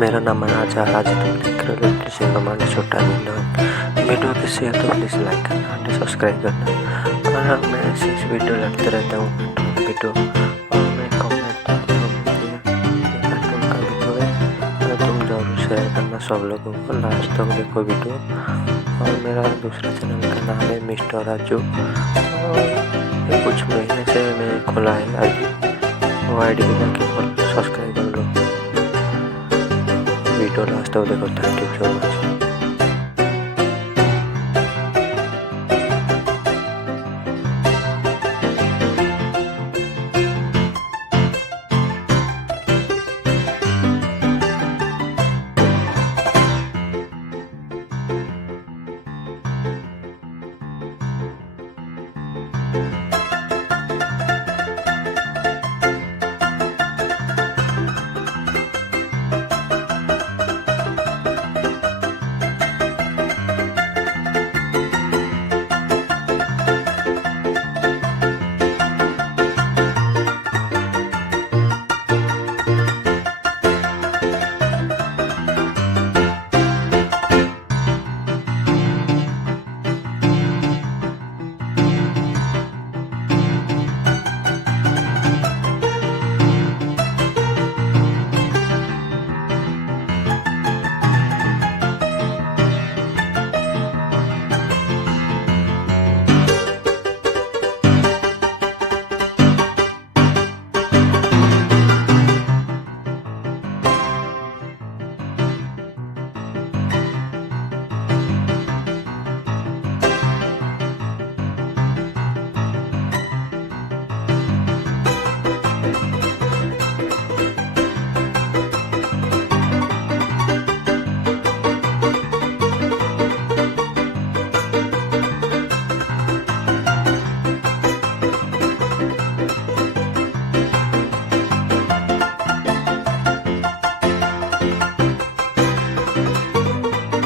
मेरा नाम नाराज है। आज तुम देख रहे हो सिंघम छोटा वीडियो कैसे है तो प्लीज़ लाइक करना और सब्सक्राइब करना। और मैं ऐसे वीडियो लगते रहता हूँ वीडियो, और मैं कमेंट करता हूँ कार्टून का वीडियो है तो तुम जरूर शेयर करना सब लोगों को। लास्ट तक देखो वीडियो। और मेरा दूसरा चैनल का नाम है मिस्टर राजू, और ये कुछ महीने से मैं खोला है आईडी, वो आईडी को जाके सब्सक्राइब कर लो। वीडियो लास्ट तक देखो। Thank you so much.